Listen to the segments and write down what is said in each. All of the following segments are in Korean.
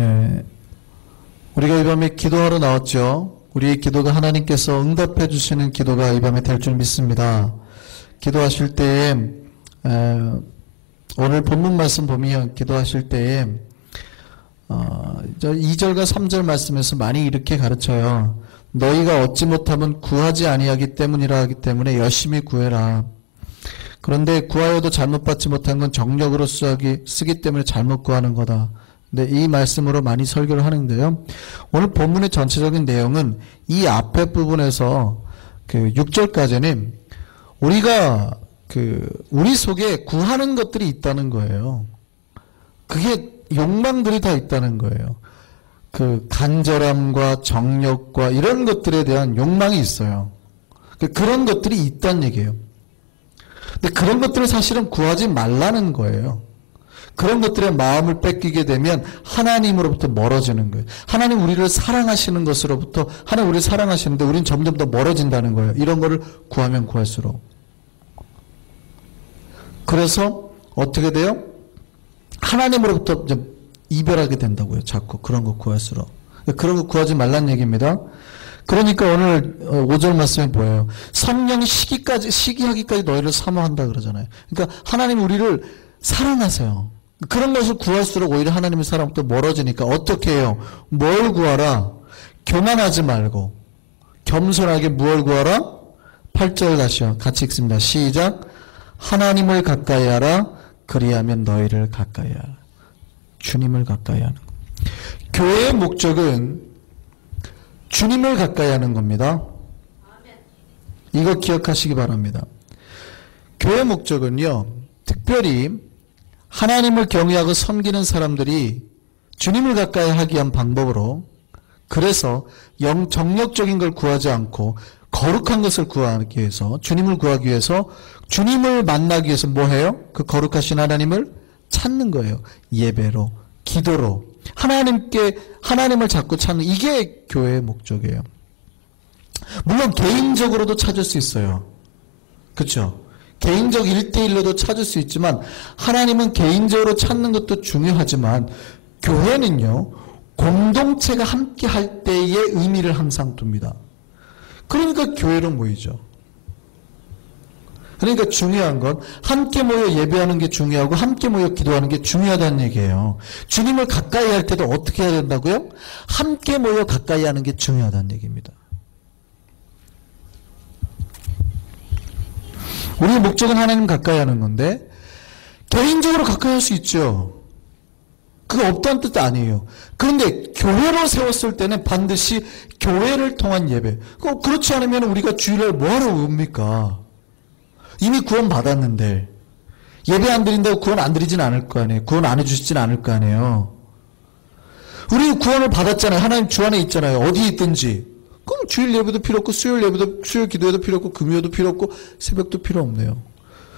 예, 우리가 이 밤에 기도하러 나왔죠. 우리의 기도가 하나님께서 응답해 주시는 기도가 이 밤에 될 줄 믿습니다. 기도하실 때에 오늘 본문 말씀 보면 기도하실 때에 2절과 3절 말씀에서 많이 이렇게 가르쳐요. 너희가 얻지 못하면 구하지 아니하기 때문이라 하기 때문에 열심히 구해라. 그런데 구하여도 잘못 받지 못한 건 정력으로 쓰기 때문에 잘못 구하는 거다. 네, 이 말씀으로 많이 설교를 하는데요. 오늘 본문의 전체적인 내용은 이 앞에 부분에서 6절까지는 우리가 우리 속에 구하는 것들이 있다는 거예요. 그게 욕망들이 다 있다는 거예요. 간절함과 정욕과 이런 것들에 대한 욕망이 있어요. 그런 것들이 있다는 얘기예요. 근데 그런 것들을 사실은 구하지 말라는 거예요. 그런 것들의 마음을 뺏기게 되면 하나님으로부터 멀어지는 거예요. 하나님 우리를 사랑하시는 것으로부터 하나님 우리를 사랑하시는데 우리는 점점 더 멀어진다는 거예요. 이런 거를 구하면 구할수록. 그래서 어떻게 돼요? 하나님으로부터 이별하게 된다고요. 자꾸 그런 거 구할수록. 그런 거 구하지 말란 얘기입니다. 그러니까 오늘 5절 말씀에 뭐예요? 성령이 시기하기까지 너희를 사모한다 그러잖아요. 그러니까 하나님 우리를 사랑하세요. 그런 것을 구할수록 오히려 하나님의 사랑부터 멀어지니까 어떻게 해요? 뭘 구하라? 교만하지 말고 겸손하게 무엇을 구하라? 8절 다시요. 같이 읽습니다. 시작. 하나님을 가까이 하라. 그리하면 너희를 가까이 하라. 주님을 가까이 하는 것. 교회의 목적은 주님을 가까이 하는 겁니다. 이거 기억하시기 바랍니다. 교회의 목적은요, 특별히 하나님을 경외하고 섬기는 사람들이 주님을 가까이 하기 위한 방법으로, 그래서 정력적인 걸 구하지 않고 거룩한 것을 구하기 위해서, 주님을 구하기 위해서, 주님을 만나기 위해서 뭐 해요? 그 거룩하신 하나님을 찾는 거예요. 예배로, 기도로, 하나님을 자꾸 찾는, 이게 교회의 목적이에요. 물론 개인적으로도 찾을 수 있어요. 그렇죠? 개인적 1대1로도 찾을 수 있지만 하나님은 개인적으로 찾는 것도 중요하지만 교회는요, 공동체가 함께 할 때의 의미를 항상 둡니다. 그러니까 교회로 모이죠. 그러니까 중요한 건 함께 모여 예배하는 게 중요하고 함께 모여 기도하는 게 중요하다는 얘기예요. 주님을 가까이 할 때도 어떻게 해야 된다고요? 함께 모여 가까이 하는 게 중요하다는 얘기입니다. 우리의 목적은 하나님 가까이 하는 건데 개인적으로 가까이 할 수 있죠. 그거 없다는 뜻 아니에요. 그런데 교회로 세웠을 때는 반드시 교회를 통한 예배. 그렇지 않으면 우리가 주일날 뭐하러 옵니까? 이미 구원 받았는데 예배 안 드린다고 구원 안 드리진 않을 거 아니에요. 구원 안 해주시진 않을 거 아니에요. 우리 구원을 받았잖아요. 하나님 주 안에 있잖아요. 어디에 있든지. 그럼 주일 예배도 필요 없고 수요일 기도회도 필요 없고 금요도 필요 없고 새벽도 필요 없네요.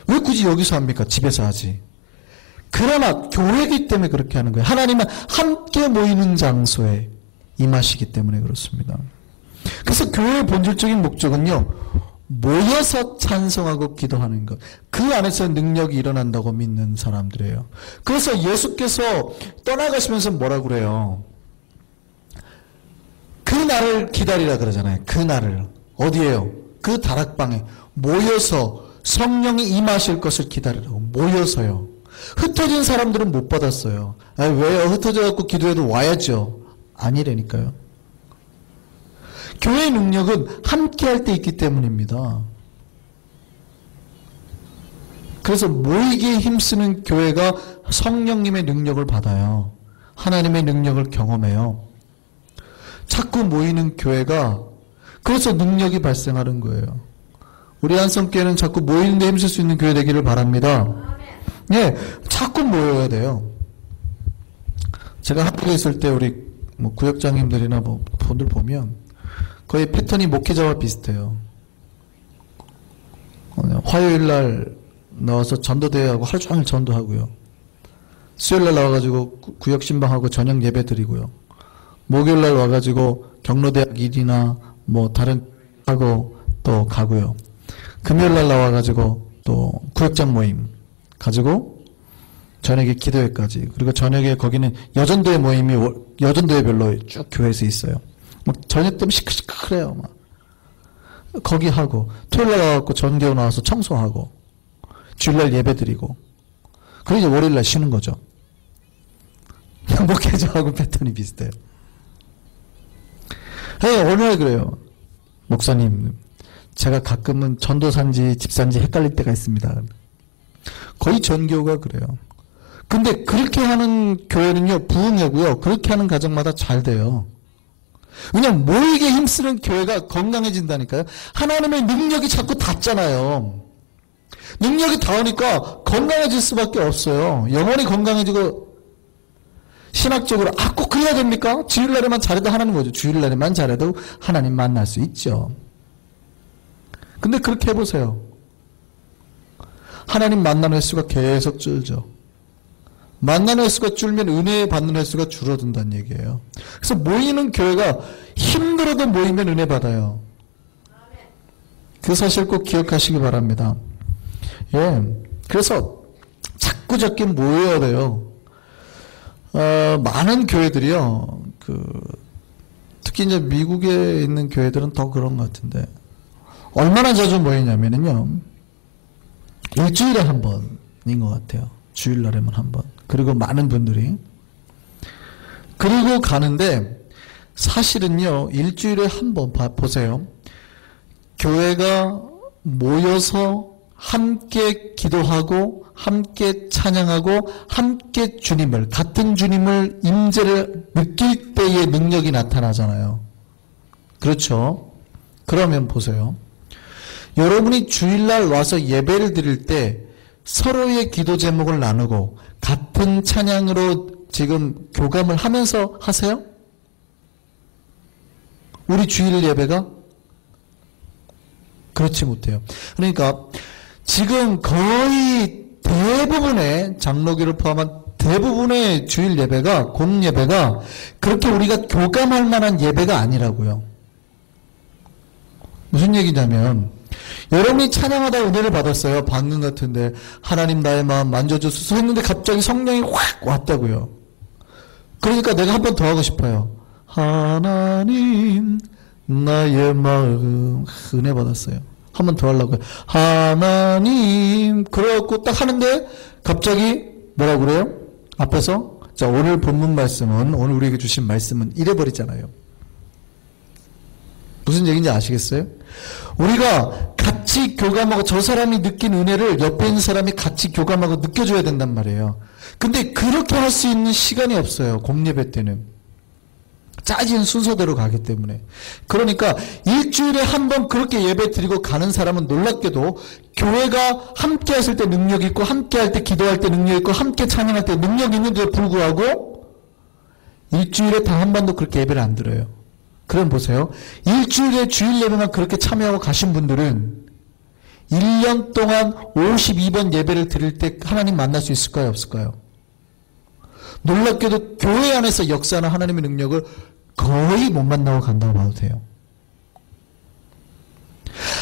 왜 굳이 여기서 합니까? 집에서 하지. 그러나 교회이기 때문에 그렇게 하는 거예요. 하나님은 함께 모이는 장소에 임하시기 때문에 그렇습니다. 그래서 교회의 본질적인 목적은요, 모여서 찬송하고 기도하는 것. 그 안에서 능력이 일어난다고 믿는 사람들이에요. 그래서 예수께서 떠나가시면서 뭐라고 그래요? 그 날을 기다리라 그러잖아요. 그 날을. 어디에요? 그 다락방에 모여서 성령이 임하실 것을 기다리라고. 모여서요. 흩어진 사람들은 못 받았어요. 왜요? 흩어져갖고 기도해도 와야죠. 아니라니까요. 교회의 능력은 함께 할 때 있기 때문입니다. 그래서 모이기에 힘쓰는 교회가 성령님의 능력을 받아요. 하나님의 능력을 경험해요. 자꾸 모이는 교회가 그래서 능력이 발생하는 거예요. 우리 한성교회는 자꾸 모이는 데 힘쓸 수 있는 교회 되기를 바랍니다. 예, 자꾸 모여야 돼요. 제가 한국에 있을 때 우리 구역장님들이나 분들 보면 거의 패턴이 목회자와 비슷해요. 화요일 날 나와서 전도대회하고 하루 종일 전도하고요. 수요일 날 나와가지고 구역 신방하고 저녁 예배 드리고요. 목요일 날 와가지고 경로대학 일이나 다른 하고 또 가고요. 금요일 날 나와가지고 또 구역장 모임 가지고 저녁에 기도회까지. 그리고 저녁에 거기는 여전도회 모임이 여전도회별로 쭉 교회에서 있어요. 막 저녁 때면 시끌시끌해요. 막. 거기 하고 토요일날 가갖고 전교 나와서 청소하고 주일날 예배 드리고 그리고 이제 월요일날 쉬는 거죠. 목회자하고 패턴이 비슷해요. 오늘 그래요. 목사님, 제가 가끔은 전도사인지 집사인지 헷갈릴 때가 있습니다. 거의 전교가 그래요. 근데 그렇게 하는 교회는요, 부흥회고요. 그렇게 하는 가정마다 잘 돼요. 그냥 모이게 힘쓰는 교회가 건강해진다니까요. 하나님의 능력이 자꾸 닿잖아요. 능력이 닿으니까 건강해질 수밖에 없어요. 영혼이 건강해지고 신학적으로 꼭 그래야 됩니까? 주일날에만 잘해도 하나님 거죠. 주일날에만 잘해도 하나님 만날 수 있죠. 근데 그렇게 해보세요. 하나님 만나는 횟수가 계속 줄죠. 만나는 횟수가 줄면 은혜 받는 횟수가 줄어든다는 얘기예요. 그래서 모이는 교회가 힘들어도 모이면 은혜 받아요. 그 사실 꼭 기억하시기 바랍니다. 예. 그래서 자꾸 모여야 돼요. 많은 교회들이요, 특히 이제 미국에 있는 교회들은 더 그런 것 같은데, 얼마나 자주 모이냐면요, 일주일에 한 번인 것 같아요. 주일날에만 한 번. 그리고 많은 분들이. 그리고 가는데, 사실은요, 일주일에 한 번 보세요. 교회가 모여서 함께 기도하고 함께 찬양하고 함께 주님을, 같은 주님을 임재를 느낄 때의 능력이 나타나잖아요. 그렇죠? 그러면 보세요. 여러분이 주일날 와서 예배를 드릴 때 서로의 기도 제목을 나누고 같은 찬양으로 지금 교감을 하면서 하세요? 우리 주일 예배가? 그렇지 못해요. 그러니까 지금 거의 대부분의 장로교를 포함한 대부분의 주일 예배가, 공예배가 그렇게 우리가 교감할 만한 예배가 아니라고요. 무슨 얘기냐면, 여러분이 찬양하다 은혜를 받았어요. 방금 같은데 하나님 나의 마음 만져주소서 했는데 갑자기 성령이 확 왔다고요. 그러니까 내가 한 번 더 하고 싶어요. 하나님 나의 마음, 은혜 받았어요. 한 번 더 하려고요. 하나님, 그래갖고 딱 하는데 갑자기 뭐라고 그래요? 앞에서, 자, 오늘 본문 말씀은, 오늘 우리에게 주신 말씀은 이래버리잖아요. 무슨 얘기인지 아시겠어요? 우리가 같이 교감하고 저 사람이 느낀 은혜를 옆에 있는 사람이 같이 교감하고 느껴줘야 된단 말이에요. 근데 그렇게 할 수 있는 시간이 없어요. 공예배 때는. 짜진 순서대로 가기 때문에. 그러니까 일주일에 한 번 그렇게 예배 드리고 가는 사람은 놀랍게도 교회가 함께 했을 때 능력 있고 함께 할 때 기도할 때 능력 있고 함께 찬양할 때 능력 있는데도 불구하고 일주일에 단 한 번도 그렇게 예배를 안 드려요. 그럼 보세요. 일주일에 주일 예배만 그렇게 참여하고 가신 분들은 1년 동안 52번 예배를 드릴 때 하나님 만날 수 있을까요? 없을까요? 놀랍게도 교회 안에서 역사하는 하나님의 능력을 거의 못 만나고 간다고 봐도 돼요.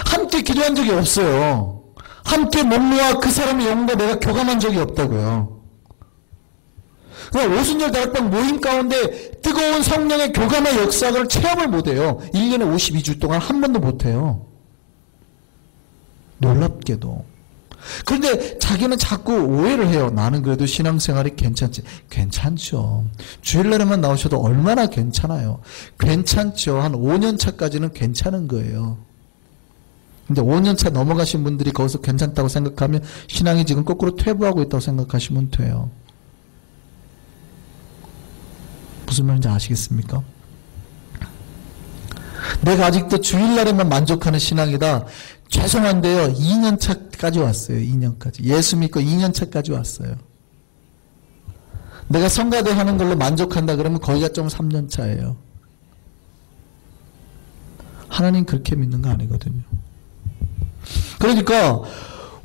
함께 기도한 적이 없어요. 함께 몸과 그 사람의 영혼과 내가 교감한 적이 없다고요. 그러니까 오순절 다락방 모임 가운데 뜨거운 성령의 교감의 역사를 체험을 못해요. 1년에 52주 동안 한 번도 못해요. 놀랍게도. 그런데 자기는 자꾸 오해를 해요. 나는 그래도 신앙생활이 괜찮지. 괜찮죠. 주일날에만 나오셔도 얼마나 괜찮아요. 괜찮죠. 한 5년 차까지는 괜찮은 거예요. 근데 5년 차 넘어가신 분들이 거기서 괜찮다고 생각하면 신앙이 지금 거꾸로 퇴보하고 있다고 생각하시면 돼요. 무슨 말인지 아시겠습니까? 내가 아직도 주일날에만 만족하는 신앙이다. 죄송한데요. 2년 차까지 왔어요. 2년까지. 예수 믿고 2년 차까지 왔어요. 내가 성가대 하는 걸로 만족한다 그러면 거기가 좀 3년 차예요. 하나님 그렇게 믿는 거 아니거든요. 그러니까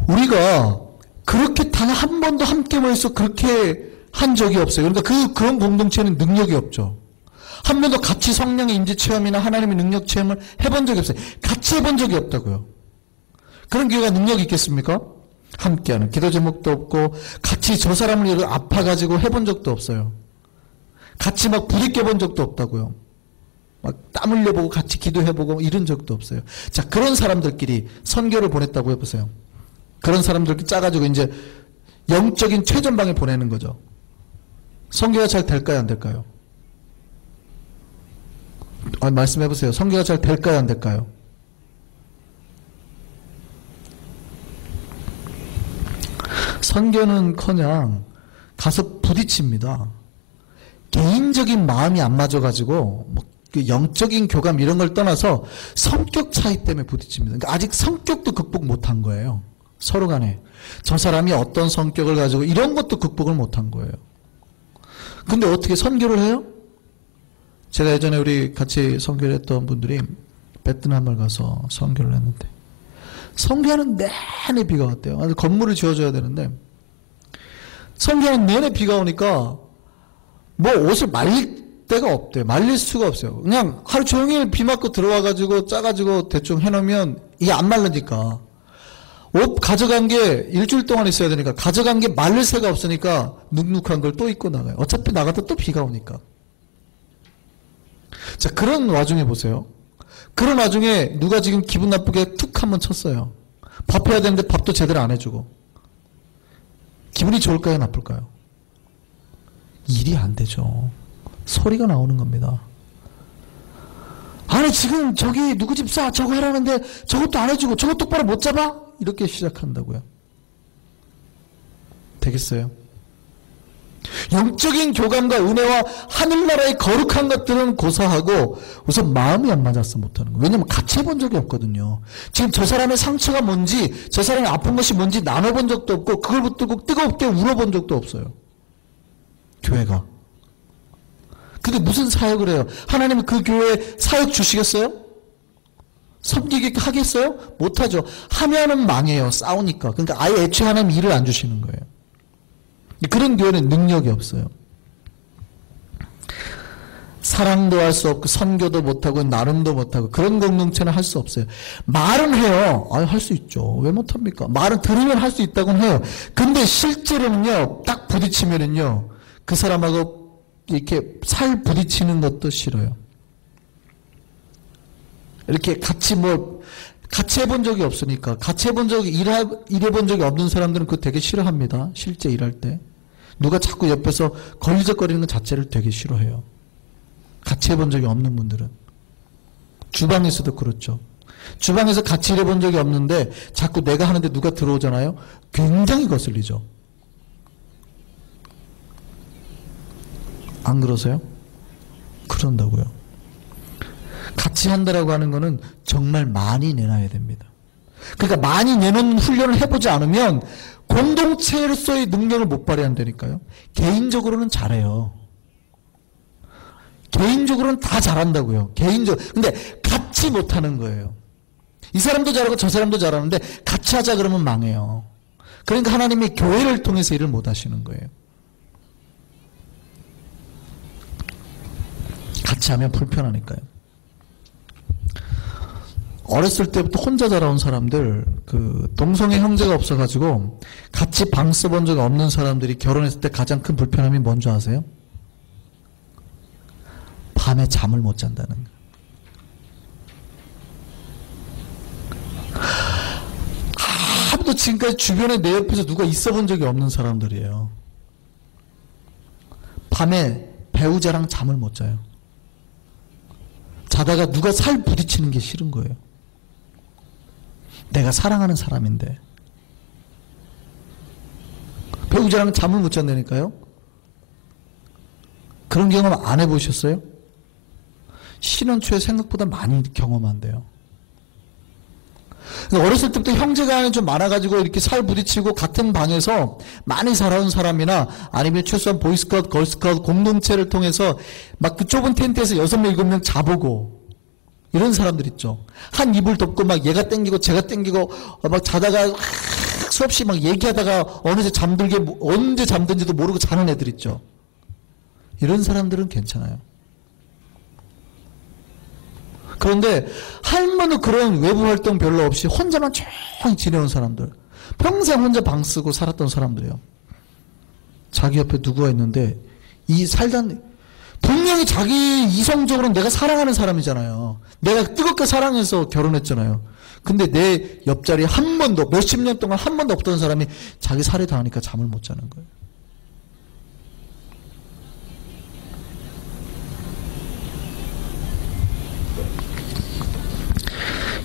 우리가 그렇게 단 한 번도 함께 모여서 그렇게 한 적이 없어요. 그러니까 그런 공동체는 능력이 없죠. 한 번도 같이 성령의 임재 체험이나 하나님의 능력 체험을 해본 적이 없어요. 같이 해본 적이 없다고요. 그런 교회가 능력이 있겠습니까? 함께하는 기도 제목도 없고 같이 저 사람을 아파가지고 해본 적도 없어요. 같이 막 부딪혀 본 적도 없다고요. 막 땀 흘려보고 같이 기도해보고 이런 적도 없어요. 자, 그런 사람들끼리 선교를 보냈다고 해보세요. 그런 사람들끼리 짜가지고 이제 영적인 최전방에 보내는 거죠. 선교가 잘 될까요, 안 될까요? 말씀해보세요. 선교가 잘 될까요, 안 될까요? 선교는커녕 가서 부딪힙니다. 개인적인 마음이 안 맞아가지고 그 영적인 교감 이런 걸 떠나서 성격 차이 때문에 부딪힙니다. 그러니까 아직 성격도 극복 못한 거예요. 서로 간에 저 사람이 어떤 성격을 가지고 이런 것도 극복을 못한 거예요. 근데 어떻게 선교를 해요? 제가 예전에 우리 같이 선교를 했던 분들이 베트남을 가서 선교를 했는데 선교하는 내내 비가 왔대요. 건물을 지어줘야 되는데 선교하는 내내 비가 오니까 뭐 옷을 말릴 데가 없대요. 말릴 수가 없어요. 그냥 하루 종일 비 맞고 들어와가지고 짜가지고 대충 해놓으면 이게 안 마르니까 옷 가져간 게 일주일 동안 있어야 되니까 가져간 게 말릴 새가 없으니까 눅눅한 걸 또 입고 나가요. 어차피 나가다 또 비가 오니까. 자, 그런 와중에 보세요. 그런 와중에 누가 지금 기분 나쁘게 툭 한번 쳤어요. 밥 해야 되는데 밥도 제대로 안 해주고. 기분이 좋을까요, 나쁠까요? 일이 안 되죠. 소리가 나오는 겁니다. 아니 지금 저기 누구 집사 저거 하라는데 저것도 안 해주고 저거 똑바로 못 잡아? 이렇게 시작한다고요. 되겠어요? 영적인 교감과 은혜와 하늘나라의 거룩한 것들은 고사하고 우선 마음이 안 맞아서 못하는 거예요. 왜냐하면 같이 해본 적이 없거든요. 지금 저 사람의 상처가 뭔지 저 사람의 아픈 것이 뭔지 나눠본 적도 없고 그걸 붙들고 뜨겁게 울어본 적도 없어요. 교회가. 근데 무슨 사역을 해요? 하나님은 그 교회에 사역 주시겠어요? 섬기게 하겠어요? 못하죠. 하면은 망해요. 싸우니까. 그러니까 아예 애초에 하나님 일을 안 주시는 거예요. 그런 교회는 능력이 없어요. 사랑도 할 수 없고 선교도 못하고 나눔도 못하고 그런 공동체는 할 수 없어요. 말은 해요. 할 수 있죠. 왜 못합니까? 말은 들으면 할 수 있다고는 해요. 근데 실제로는요. 딱 부딪히면은요. 그 사람하고 이렇게 살 부딪히는 것도 싫어요. 이렇게 같이 해본 적이 없으니까 같이 해본 적이 일해본 적이 없는 사람들은 그거 되게 싫어합니다. 실제 일할 때 누가 자꾸 옆에서 걸리적거리는 것 자체를 되게 싫어해요. 같이 해본 적이 없는 분들은. 주방에서도 그렇죠. 주방에서 같이 일해본 적이 없는데 자꾸 내가 하는데 누가 들어오잖아요. 굉장히 거슬리죠. 안 그러세요? 그런다고요. 같이 한다라고 하는 거는 정말 많이 내놔야 됩니다. 그러니까 많이 내놓는 훈련을 해보지 않으면 공동체로서의 능력을 못 발휘한다니까요. 개인적으로는 잘해요. 개인적으로는 다 잘한다고요. 근데 같이 못하는 거예요. 이 사람도 잘하고 저 사람도 잘하는데 같이 하자 그러면 망해요. 그러니까 하나님이 교회를 통해서 일을 못 하시는 거예요. 같이 하면 불편하니까요. 어렸을 때부터 혼자 자라온 사람들, 동성애 형제가 없어가지고 같이 방 써본 적 없는 사람들이 결혼했을 때 가장 큰 불편함이 뭔지 아세요? 밤에 잠을 못 잔다는 거예요. 아무도 지금까지 주변에 내 옆에서 누가 있어 본 적이 없는 사람들이에요. 밤에 배우자랑 잠을 못 자요. 자다가 누가 살 부딪히는 게 싫은 거예요. 내가 사랑하는 사람인데. 배우자랑 잠을 못 잔다니까요? 그런 경험 안 해보셨어요? 신혼 초에 생각보다 많이 경험한대요. 어렸을 때부터 형제간이 좀 많아가지고 이렇게 살 부딪히고 같은 방에서 많이 살아온 사람이나 아니면 최소한 보이스카우트, 걸스카우트 공동체를 통해서 막 그 좁은 텐트에서 6명, 7명 자보고 이런 사람들 있죠. 한 이불 덮고 막 얘가 땡기고 제가 땡기고 막 자다가 수없이 막 얘기하다가 언제 잠든지도 모르고 자는 애들 있죠. 이런 사람들은 괜찮아요. 그런데 할 만한 그런 외부 활동 별로 없이 혼자만 조용히 지내는 사람들, 평생 혼자 방 쓰고 살았던 사람들이에요. 자기 옆에 누구가 있는데 이 살던 분명히 자기 이성적으로는 내가 사랑하는 사람이잖아요. 내가 뜨겁게 사랑해서 결혼했잖아요. 근데 내 옆자리에 한 번도 몇십 년 동안 한 번도 없던 사람이 자기 살해 당하니까 잠을 못 자는 거예요.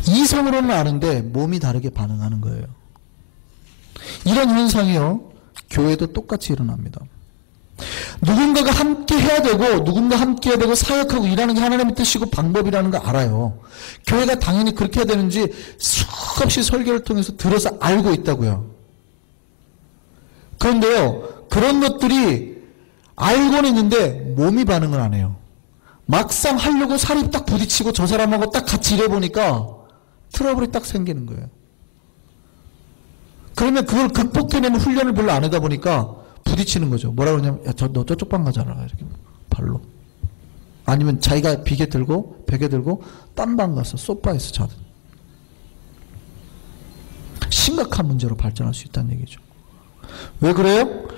이성으로는 아는데 몸이 다르게 반응하는 거예요. 이런 현상이요, 교회도 똑같이 일어납니다. 누군가가 함께 해야 되고 누군가 함께 해야 되고 사역하고 일하는 게 하나님의 뜻이고 방법이라는 거 알아요. 교회가 당연히 그렇게 해야 되는지 수없이 설교를 통해서 들어서 알고 있다고요. 그런데요, 그런 것들이 알고는 있는데 몸이 반응을 안 해요. 막상 하려고 살이 딱 부딪히고 저 사람하고 딱 같이 일해보니까 트러블이 딱 생기는 거예요. 그러면 그걸 극복해내는 훈련을 별로 안 하다 보니까 부딪히는 거죠. 뭐라 그러냐면, 야, 너 저쪽 방 가잖아. 이렇게 발로. 아니면 자기가 베개 들고 딴 방 가서 소파에서 자든. 심각한 문제로 발전할 수 있다는 얘기죠. 왜 그래요?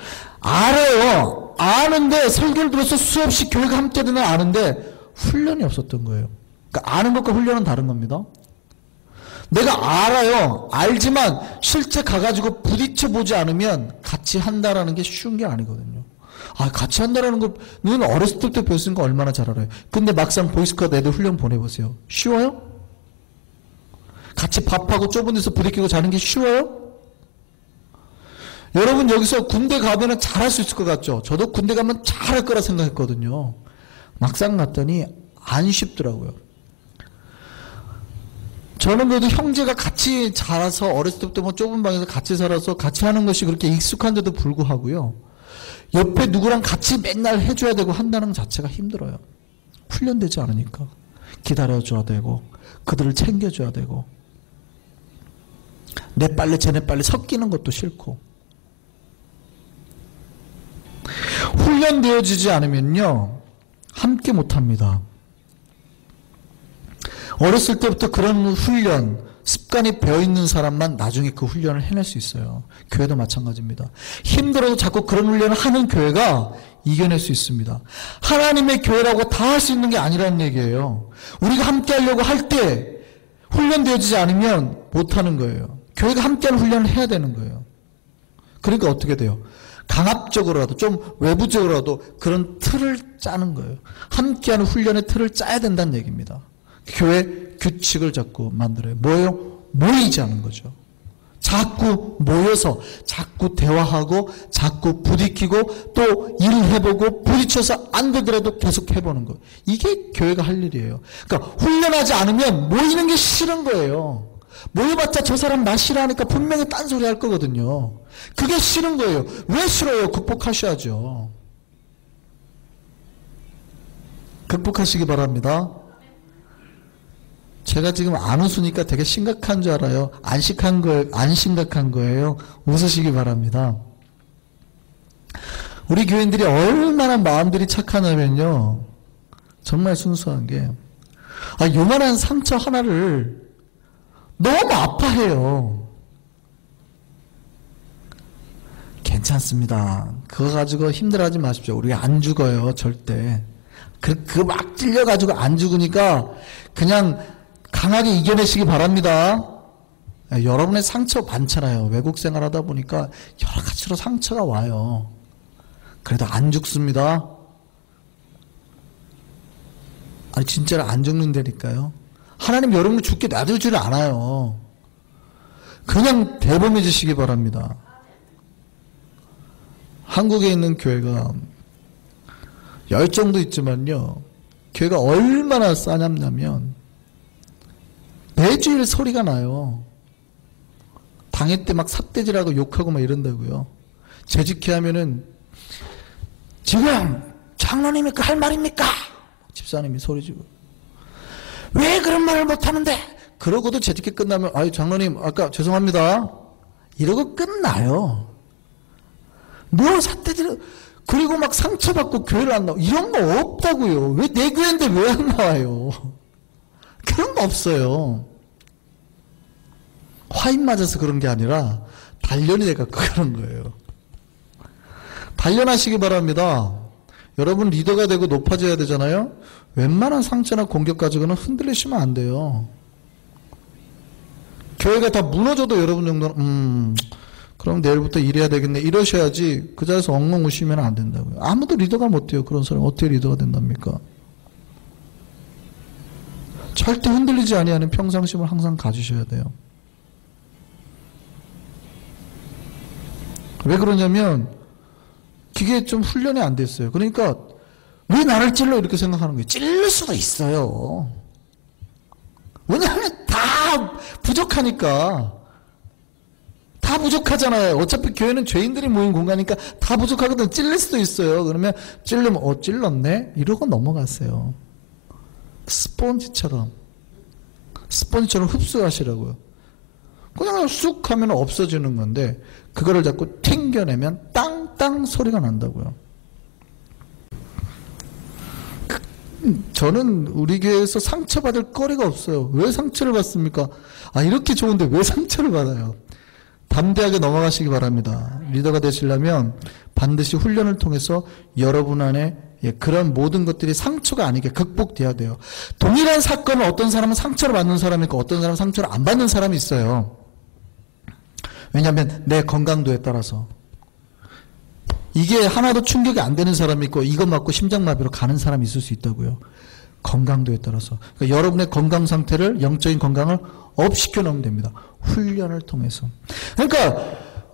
알아요. 아는데 설교를 들어서 수없이 교회가 함께 되는 아는데 훈련이 없었던 거예요. 그러니까 아는 것과 훈련은 다른 겁니다. 내가 알아요. 알지만 실제 가가지고 부딪혀보지 않으면 같이 한다라는 게 쉬운 게 아니거든요. 같이 한다라는 거는 어렸을 때부터 배웠으니까 얼마나 잘 알아요. 근데 막상 보이스카드 애들 훈련 보내보세요. 쉬워요? 같이 밥하고 좁은 데서 부딪히고 자는 게 쉬워요? 여러분 여기서 군대 가면 잘할 수 있을 것 같죠? 저도 군대 가면 잘할 거라 생각했거든요. 막상 갔더니 안 쉽더라고요. 저는 그래도 형제가 같이 자라서 어렸을 때부터 뭐 좁은 방에서 같이 살아서 같이 하는 것이 그렇게 익숙한데도 불구하고요, 옆에 누구랑 같이 맨날 해줘야 되고 한다는 것 자체가 힘들어요. 훈련되지 않으니까. 기다려줘야 되고 그들을 챙겨줘야 되고 내 빨래 쟤네 빨래 섞이는 것도 싫고. 훈련되어지지 않으면요 함께 못합니다. 어렸을 때부터 그런 훈련, 습관이 배어있는 사람만 나중에 그 훈련을 해낼 수 있어요. 교회도 마찬가지입니다. 힘들어도 자꾸 그런 훈련을 하는 교회가 이겨낼 수 있습니다. 하나님의 교회라고 다 할 수 있는 게 아니라는 얘기예요. 우리가 함께 하려고 할 때 훈련되어지지 않으면 못하는 거예요. 교회가 함께하는 훈련을 해야 되는 거예요. 그러니까 어떻게 돼요? 강압적으로라도 좀 외부적으로라도 그런 틀을 짜는 거예요. 함께하는 훈련의 틀을 짜야 된다는 얘기입니다. 교회 규칙을 자꾸 만들어요. 뭐예요? 모이자는 거죠. 자꾸 모여서 자꾸 대화하고 자꾸 부딪히고 또 일을 해보고 부딪혀서 안 되더라도 계속 해보는 거. 이게 교회가 할 일이에요. 그러니까 훈련하지 않으면 모이는 게 싫은 거예요. 모여봤자 저 사람 나 싫어하니까 분명히 딴소리 할 거거든요. 그게 싫은 거예요. 왜 싫어요? 극복하셔야죠. 극복하시기 바랍니다. 제가 지금 안 웃으니까 되게 심각한 줄 알아요. 안 심각한 거예요. 웃으시기 바랍니다. 우리 교인들이 얼마나 마음들이 착하냐면요, 정말 순수한 게, 요만한 상처 하나를 너무 아파해요. 괜찮습니다. 그거 가지고 힘들어하지 마십시오. 우리 안 죽어요, 절대. 그 막 찔려가지고 안 죽으니까 그냥 강하게 이겨내시기 바랍니다. 여러분의 상처 많잖아요. 외국 생활하다 보니까 여러 가지로 상처가 와요. 그래도 안 죽습니다. 아니 진짜로 안 죽는다니까요. 하나님 여러분을 죽게 놔두지를 않아요. 그냥 대범해지시기 바랍니다. 한국에 있는 교회가 열정도 있지만요, 교회가 얼마나 싸냠냐면 매주일 소리가 나요. 당회 때 막 삿대질하고 욕하고 막 이런다고요. 재직회 하면은 지금 장로님이 할 말입니까? 집사님이 소리지고 왜 그런 말을 못하는데? 그러고도 재직회 끝나면 아유 장로님 아까 죄송합니다 이러고 끝나요. 뭐 삿대질, 그리고 막 상처받고 교회를 안 나와. 이런 거 없다고요. 왜 내 교회인데 왜 안 나와요? 그런 거 없어요. 화인 맞아서 그런 게 아니라 단련이 돼갖고 그런 거예요. 단련하시기 바랍니다. 여러분 리더가 되고 높아져야 되잖아요. 웬만한 상처나 공격 가지고는 흔들리시면 안 돼요. 교회가 다 무너져도 여러분 정도는 그럼 내일부터 일해야 되겠네 이러셔야지 그 자리에서 엉엉 우시면 안 된다고요. 아무도 리더가 못 돼요. 그런 사람 어떻게 리더가 된답니까? 절대 흔들리지 아니하는 평상심을 항상 가지셔야 돼요. 왜 그러냐면 그게 좀 훈련이 안 됐어요. 그러니까 왜 나를 찔러 이렇게 생각하는 거예요. 찔릴 수도 있어요. 왜냐하면 다 부족하니까. 다 부족하잖아요. 어차피 교회는 죄인들이 모인 공간이니까 다 부족하거든. 찔릴 수도 있어요. 그러면 찔르면 찔렀네? 이러고 넘어갔어요. 스펀지처럼 흡수하시라고요. 그냥 쑥 하면 없어지는 건데 그거를 자꾸 튕겨내면 땅땅 소리가 난다고요. 저는 우리 교회에서 상처받을 거리가 없어요. 왜 상처를 받습니까? 이렇게 좋은데 왜 상처를 받아요? 담대하게 넘어가시기 바랍니다. 리더가 되시려면 반드시 훈련을 통해서 여러분 안에 그런 모든 것들이 상처가 아니게 극복돼야 돼요. 동일한 사건을 어떤 사람은 상처를 받는 사람이 있고 어떤 사람은 상처를 안 받는 사람이 있어요. 왜냐하면 내 건강도에 따라서 이게 하나도 충격이 안 되는 사람이 있고 이것 맞고 심장마비로 가는 사람이 있을 수 있다고요. 건강도에 따라서. 그러니까 여러분의 건강 상태를 영적인 건강을 업시켜 놓으면 됩니다. 훈련을 통해서. 그러니까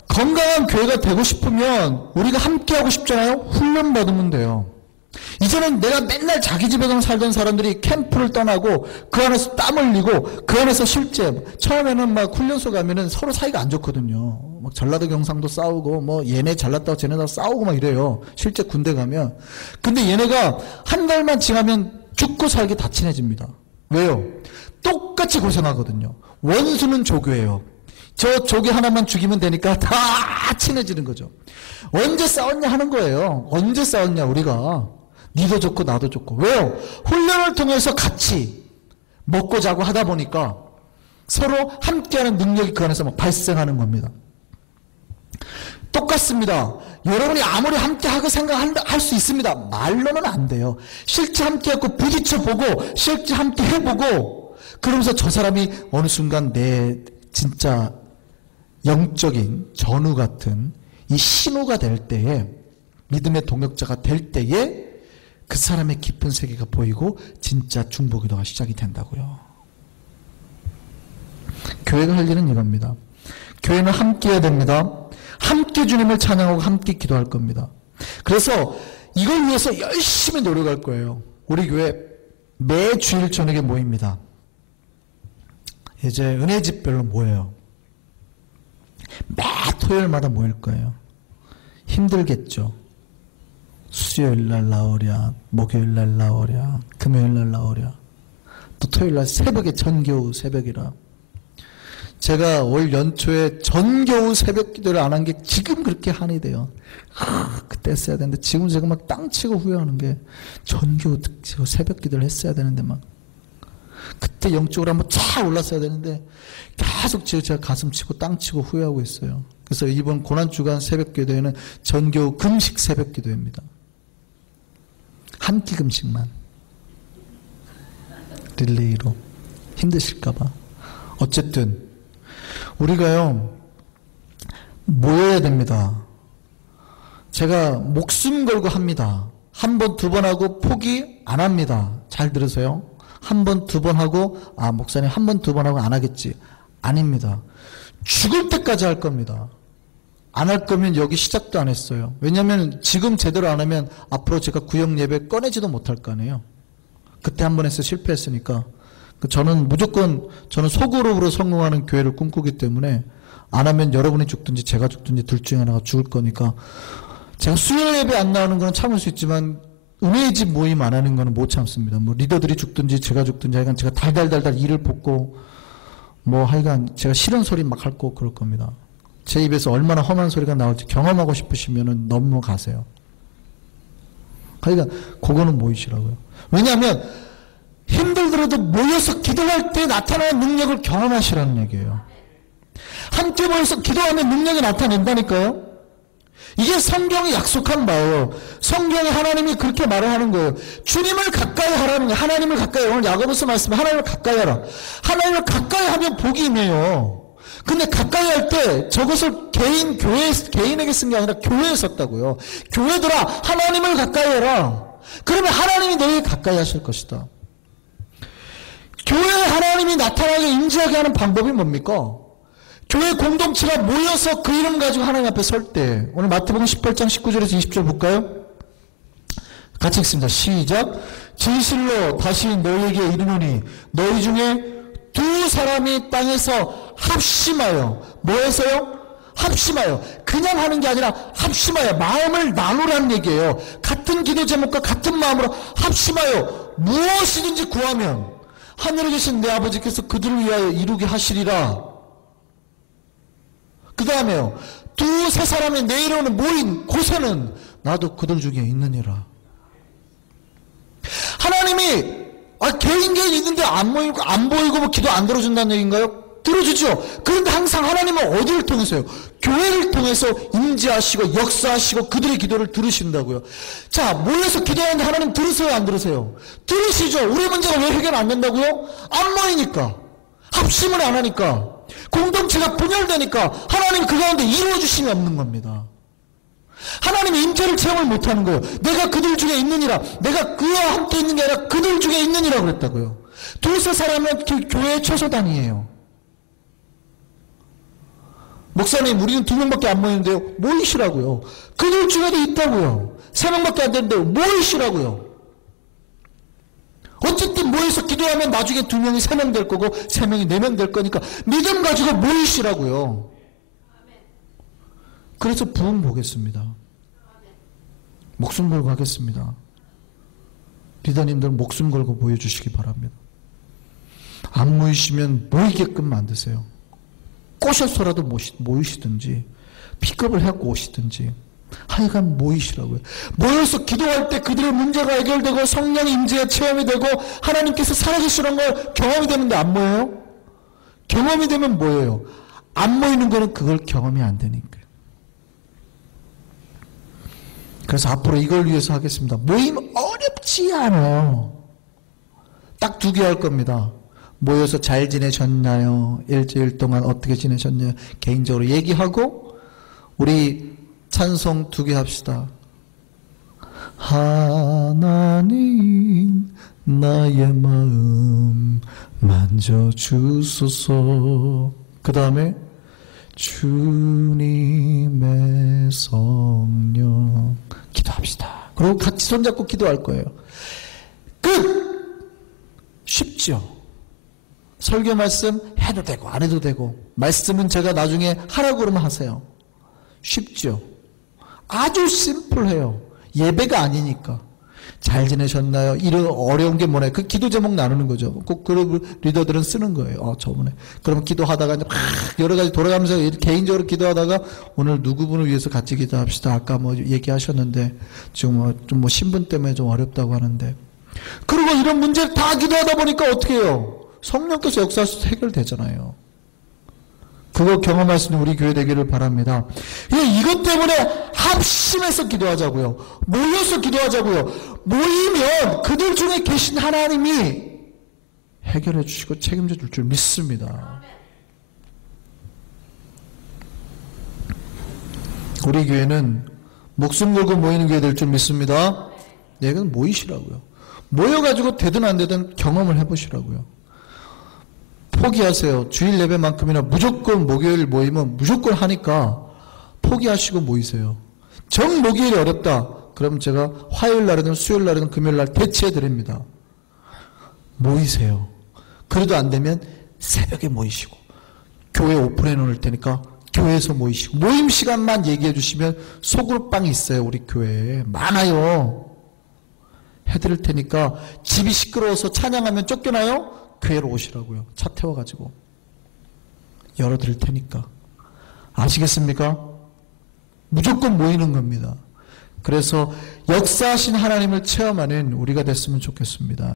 건강한 교회가 되고 싶으면 우리가 함께 하고 싶잖아요. 훈련 받으면 돼요. 이제는 내가 맨날 자기 집에서 살던 사람들이 캠프를 떠나고 그 안에서 땀 흘리고 그 안에서 실제 처음에는 막 훈련소 가면은 서로 사이가 안 좋거든요. 막 전라도 경상도 싸우고 뭐 얘네 잘났다고 쟤네다 싸우고 막 이래요. 실제 군대 가면. 근데 얘네가 한 달만 지나면 죽고 살기 다 친해집니다. 왜요? 똑같이 고생하거든요. 원수는 조교예요. 저 조교 하나만 죽이면 되니까 다 친해지는 거죠. 언제 싸웠냐 하는 거예요. 언제 싸웠냐 우리가. 니도 좋고 나도 좋고. 왜요? 훈련을 통해서 같이 먹고 자고 하다 보니까 서로 함께하는 능력이 그 안에서 막 발생하는 겁니다. 똑같습니다. 여러분이 아무리 함께하고 생각할 수 있습니다. 말로는 안 돼요. 실제 함께하고 부딪혀보고 실제 함께 해보고 그러면서 저 사람이 어느 순간 내 진짜 영적인 전우 같은 이 신호가 될 때에 믿음의 동역자가 될 때에 그 사람의 깊은 세계가 보이고 진짜 중보기도가 시작이 된다고요. 교회가 할 일은 이겁니다. 교회는 함께 해야 됩니다. 함께 주님을 찬양하고 함께 기도할 겁니다. 그래서 이걸 위해서 열심히 노력할 거예요. 우리 교회 매 주일 저녁에 모입니다. 이제 은혜 집별로 모여요. 매 토요일마다 모일 거예요. 힘들겠죠. 수요일날 나오랴, 목요일날 나오랴, 금요일날 나오랴, 또 토요일날 새벽에 전교우 새벽이라. 제가 올 연초에 전교우 새벽 기도를 안 한 게 지금 그렇게 한이 돼요. 그때 했어야 되는데 지금 제가 막 땅치고 후회하는 게 전교우 새벽 기도를 했어야 되는데 막 그때 영적으로 한번 쫙 올랐어야 되는데 계속 제가 가슴 치고 땅 치고 후회하고 있어요. 그래서 이번 고난주간 새벽 기도회는 전교우 금식 새벽 기도회입니다. 한 끼 금식만 릴레이로 힘드실까봐. 어쨌든 우리가요 모여야 됩니다. 제가 목숨 걸고 합니다. 한 번, 두 번 하고 포기 안 합니다. 잘 들으세요. 한 번, 두 번 하고 목사님 한 번, 두 번 하고 안 하겠지. 아닙니다. 죽을 때까지 할 겁니다. 안 할 거면 여기 시작도 안 했어요. 왜냐하면 지금 제대로 안 하면 앞으로 제가 구역 예배 꺼내지도 못할 거 아니에요. 그때 한 번 해서 실패했으니까. 저는 무조건 소그룹으로 성공하는 교회를 꿈꾸기 때문에 안 하면 여러분이 죽든지 제가 죽든지 둘 중에 하나가 죽을 거니까 제가 수요 예배 안 나오는 건 참을 수 있지만 은혜의 집 모임 안 하는 거는 못 참습니다. 뭐 리더들이 죽든지 제가 죽든지 하여간 제가 달달달달 이를 뽑고 뭐 하여간 제가 싫은 소리 막 할 거 그럴 겁니다. 제 입에서 얼마나 험한 소리가 나올지 경험하고 싶으시면은 넘어가세요. 그러니까 그거는 모이시라고요. 왜냐하면 힘들더라도 모여서 기도할 때 나타나는 능력을 경험하시라는 얘기예요. 함께 모여서 기도하면 능력이 나타낸다니까요. 이게 성경이 약속한 바예요. 성경에 하나님이 그렇게 말을 하는 거예요. 주님을 가까이 하라는 거예요. 하나님을 가까이. 오늘 야고보서 말씀에 하나님을 가까이 하라. 하나님을 가까이 하면 복이 임해요. 근데 가까이 할 때 저것을 개인에게 쓴 게 아니라 교회에 썼다고요. 교회들아, 하나님을 가까이 해라. 그러면 하나님이 너에게 가까이 하실 것이다. 교회에 하나님이 나타나게 임재하게 하는 방법이 뭡니까? 교회 공동체가 모여서 그 이름 가지고 하나님 앞에 설 때, 오늘 마태복음 18장 19절에서 20절 볼까요? 같이 읽습니다. 시작. 진실로 다시 너희에게 이르노니 너희 중에 두 사람이 땅에서 합심하여, 뭐해서요? 합심하여. 그냥 하는 게 아니라 합심하여, 마음을 나누라는 얘기예요. 같은 기도 제목과 같은 마음으로 합심하여 무엇이든지 구하면 하늘에 계신 내 아버지께서 그들을 위하여 이루게 하시리라. 그 다음에요. 두세 사람이 내 이름으로 모인 곳에는 나도 그들 중에 있느니라. 하나님이 개인 있는데 안 보이고 뭐 기도 안 들어준다는 얘기인가요? 들어주죠. 그런데 항상 하나님은 어디를 통해서요? 교회를 통해서 임재하시고 역사하시고 그들의 기도를 들으신다고요. 자, 모여서 기도하는데 하나님 들으세요, 안 들으세요? 들으시죠. 우리 문제가 왜 해결 안 된다고요? 안 모이니까, 합심을 안 하니까, 공동체가 분열되니까 하나님 그 가운데 이루어주심이 없는 겁니다. 하나님의 임재를 체험을 못하는 거예요. 내가 그들 중에 있느니라. 내가 그와 함께 있는 게 아니라 그들 중에 있느니라 그랬다고요. 두세 사람은 교회의 최소단이에요. 목사님, 우리는 2명밖에 안 모이는데요. 모이시라고요. 그들 중에도 있다고요. 3명밖에 안 되는데요. 모이시라고요. 어쨌든 모여서 기도하면 나중에 2명이 3명 될 거고 3명이 4명 될 거니까 믿음 가지고 모이시라고요. 그래서 부흥 보겠습니다. 목숨 걸고 하겠습니다. 리더님들 목숨 걸고 모여주시기 바랍니다. 안 모이시면 모이게끔 만드세요. 꼬셔서라도 모이시든지 픽업을 해갖고 오시든지 하여간 모이시라고요. 모여서 기도할 때 그들의 문제가 해결되고 성령의 임재가 체험이 되고 하나님께서 살아계시는 걸 경험이 되는데 안 모여요? 경험이 되면 뭐예요? 안 모이는 거는 그걸 경험이 안 되니까요. 그래서 앞으로 이걸 위해서 하겠습니다. 모임 어렵지 않아요. 딱 2개 할 겁니다. 모여서 잘 지내셨나요? 일주일 동안 어떻게 지내셨나요? 개인적으로 얘기하고 우리 찬송 2개 합시다. 하나님 나의 마음 만져주소서. 그 다음에 주님의 성령. 기도합시다. 그리고 같이 손잡고 기도할 거예요. 끝! 쉽죠? 설교 말씀 해도 되고 안 해도 되고, 말씀은 제가 나중에 하라고 그러면 하세요. 쉽죠? 아주 심플해요. 예배가 아니니까. 잘 지내셨나요? 이런 어려운 게 뭐냐? 그 기도 제목 나누는 거죠. 꼭 그룹 리더들은 쓰는 거예요. 저번에. 그러면 기도하다가 막 여러 가지 돌아가면서 개인적으로 기도하다가 오늘 누구분을 위해서 같이 기도합시다. 아까 뭐 얘기하셨는데 지금 좀 신분 때문에 좀 어렵다고 하는데. 그리고 이런 문제를 다 기도하다 보니까 어떻게 해요? 성령께서 역사하셔서 해결되잖아요. 그거 경험할 수 있는 우리 교회 되기를 바랍니다. 이것 때문에 합심해서 기도하자고요. 모여서 기도하자고요. 모이면 그들 중에 계신 하나님이 해결해 주시고 책임져 줄 줄 믿습니다. 우리 교회는 목숨 걸고 모이는 교회 될 줄 믿습니다. 이건 모이시라고요. 모여가지고 되든 안 되든 경험을 해보시라고요. 포기하세요. 주일 예배만큼이나 무조건 목요일 모이면 무조건 하니까 포기하시고 모이세요. 정 목요일이 어렵다. 그럼 제가 화요일 날이든 수요일 날이든 금요일 날 대체해 드립니다. 모이세요. 그래도 안 되면 새벽에 모이시고 교회 오픈해 놓을 테니까 교회에서 모이시고 모임 시간만 얘기해 주시면 소그룹방이 있어요. 우리 교회에 많아요. 해드릴 테니까 집이 시끄러워서 찬양하면 쫓겨나요? 교회로 오시라고요. 차 태워가지고 열어드릴 테니까. 아시겠습니까? 무조건 모이는 겁니다. 그래서 역사하신 하나님을 체험하는 우리가 됐으면 좋겠습니다.